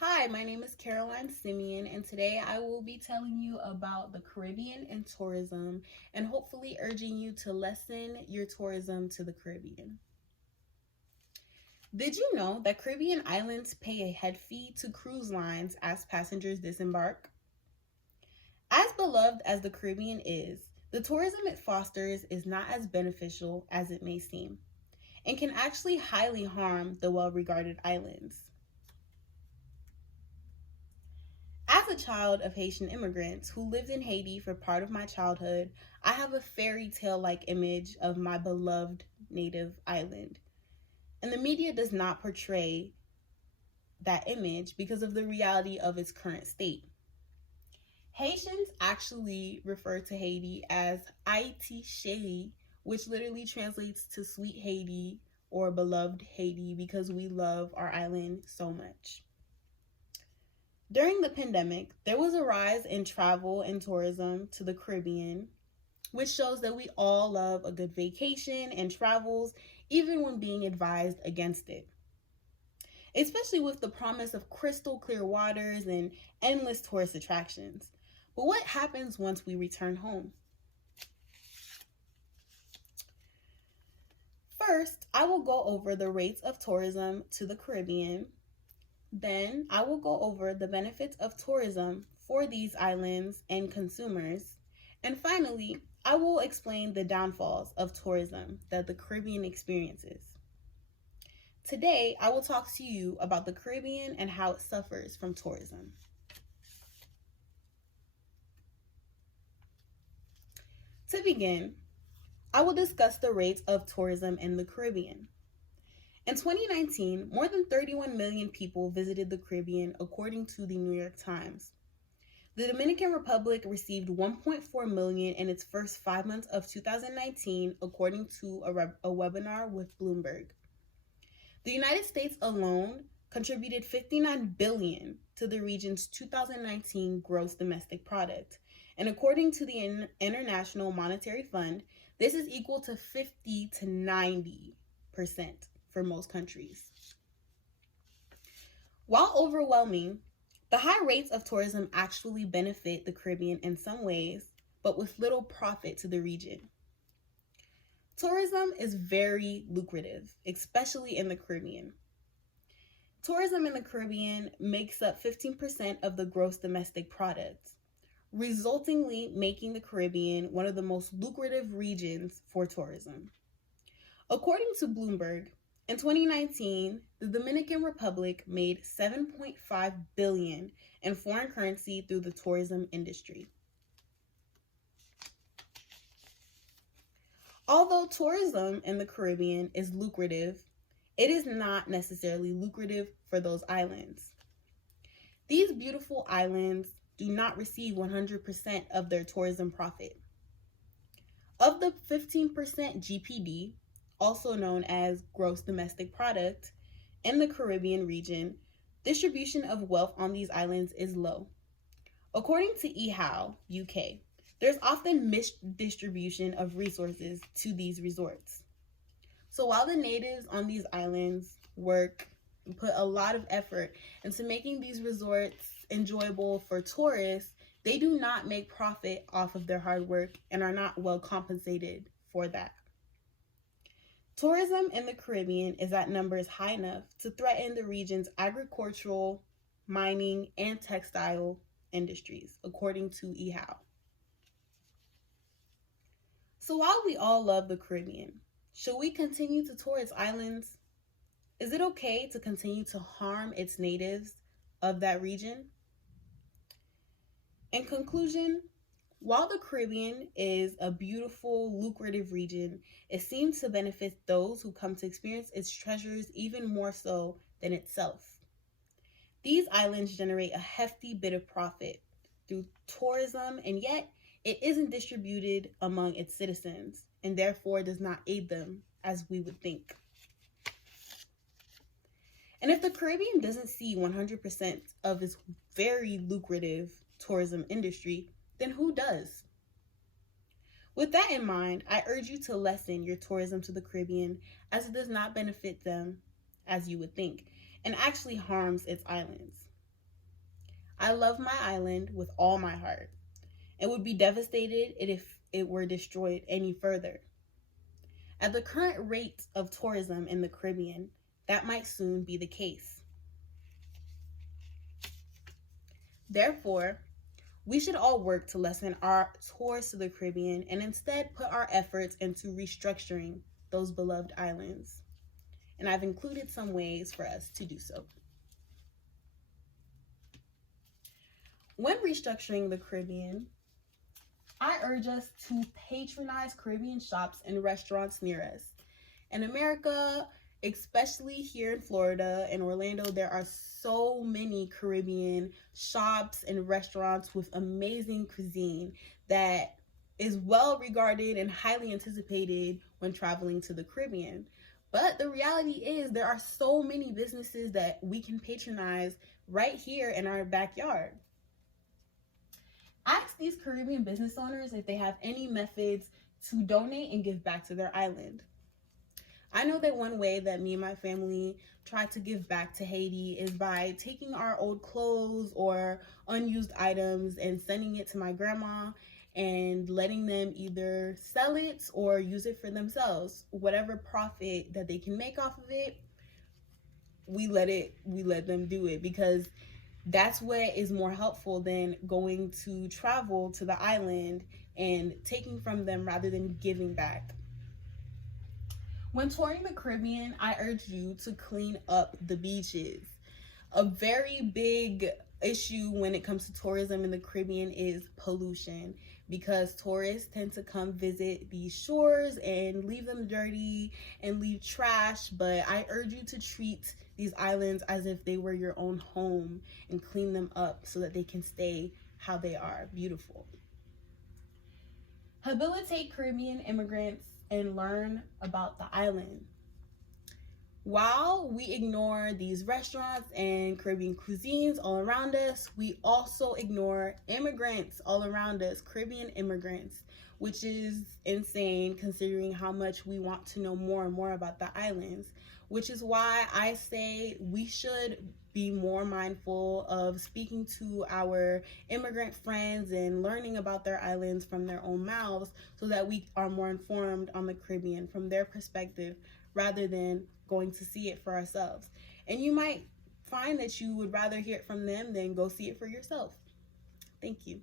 Hi, my name is Caroline Simeon, and today I will be telling you about the Caribbean and tourism, and hopefully urging you to lessen your tourism to the Caribbean. Did you know that Caribbean islands pay a head fee to cruise lines as passengers disembark? As beloved as the Caribbean is, the tourism it fosters is not as beneficial as it may seem, and can actually highly harm the well regarded islands. As a child of Haitian immigrants who lived in Haiti for part of my childhood, I have a fairy tale like image of my beloved native island. And the media does not portray that image because of the reality of its current state. Haitians actually refer to Haiti as Haiti Chérie, which literally translates to sweet Haiti or beloved Haiti because we love our island so much. During the pandemic, there was a rise in travel and tourism to the Caribbean, which shows that we all love a good vacation and travels, even when being advised against it. Especially with the promise of crystal clear waters and endless tourist attractions. But what happens once we return home? First, I will go over the rates of tourism to the Caribbean. Then I will go over the benefits of tourism for these islands and consumers. And finally, I will explain the downfalls of tourism that the Caribbean experiences. Today, I will talk to you about the Caribbean and how it suffers from tourism. To begin, I will discuss the rates of tourism in the Caribbean. In 2019, more than 31 million people visited the Caribbean, according to the New York Times. The Dominican Republic received 1.4 million in its first 5 months of 2019, according to a webinar with Bloomberg. The United States alone contributed 59 billion to the region's 2019 gross domestic product. And according to the International Monetary Fund, this is equal to 50 to 90% for most countries. While overwhelming, the high rates of tourism actually benefit the Caribbean in some ways, but with little profit to the region. Tourism is very lucrative, especially in the Caribbean. Tourism in the Caribbean makes up 15% of the gross domestic product, resultingly making the Caribbean one of the most lucrative regions for tourism. According to Bloomberg, in 2019, the Dominican Republic made $7.5 billion in foreign currency through the tourism industry. Although tourism in the Caribbean is lucrative, it is not necessarily lucrative for those islands. These beautiful islands do not receive 100% of their tourism profit. Of the 15% GPD, also known as gross domestic product, in the Caribbean region, distribution of wealth on these islands is low. According to eHow UK, there's often misdistribution of resources to these resorts. So while the natives on these islands work and put a lot of effort into making these resorts enjoyable for tourists, they do not make profit off of their hard work and are not well compensated for that. Tourism in the Caribbean is at numbers high enough to threaten the region's agricultural, mining, and textile industries, according to eHow. So while we all love the Caribbean, should we continue to tour its islands? Is it okay to continue to harm its natives of that region? In conclusion, while the Caribbean is a beautiful, lucrative region, it seems to benefit those who come to experience its treasures even more so than itself. These islands generate a hefty bit of profit through tourism, and yet it isn't distributed among its citizens and therefore does not aid them as we would think. And if the Caribbean doesn't see 100% of its very lucrative tourism industry, then who does? With that in mind, I urge you to lessen your tourism to the Caribbean, as it does not benefit them as you would think, and actually harms its islands. I love my island with all my heart and would be devastated if it were destroyed any further. At the current rate of tourism in the Caribbean, that might soon be the case. Therefore, we should all work to lessen our tours to the Caribbean and instead put our efforts into restructuring those beloved islands. And I've included some ways for us to do so. When restructuring the Caribbean, I urge us to patronize Caribbean shops and restaurants near us. In America, especially here in Florida and Orlando, there are so many Caribbean shops and restaurants with amazing cuisine that is well regarded and highly anticipated when traveling to the Caribbean. But the reality is, there are so many businesses that we can patronize right here in our backyard. Ask these Caribbean business owners if they have any methods to donate and give back to their island. I know that one way that me and my family try to give back to Haiti is by taking our old clothes or unused items and sending it to my grandma and letting them either sell it or use it for themselves. Whatever profit that they can make off of it, we let them do it, because that's what is more helpful than going to travel to the island and taking from them rather than giving back. When touring the Caribbean, I urge you to clean up the beaches. A very big issue when it comes to tourism in the Caribbean is pollution, because tourists tend to come visit these shores and leave them dirty and leave trash. But I urge you to treat these islands as if they were your own home and clean them up so that they can stay how they are, beautiful. Habilitate Caribbean immigrants and learn about the island. While we ignore these restaurants and Caribbean cuisines all around us, we also ignore immigrants all around us, Caribbean immigrants, which is insane considering how much we want to know more and more about the islands, which is why I say we should be more mindful of speaking to our immigrant friends and learning about their islands from their own mouths so that we are more informed on the Caribbean from their perspective rather than going to see it for ourselves. And you might find that you would rather hear it from them than go see it for yourself. Thank you.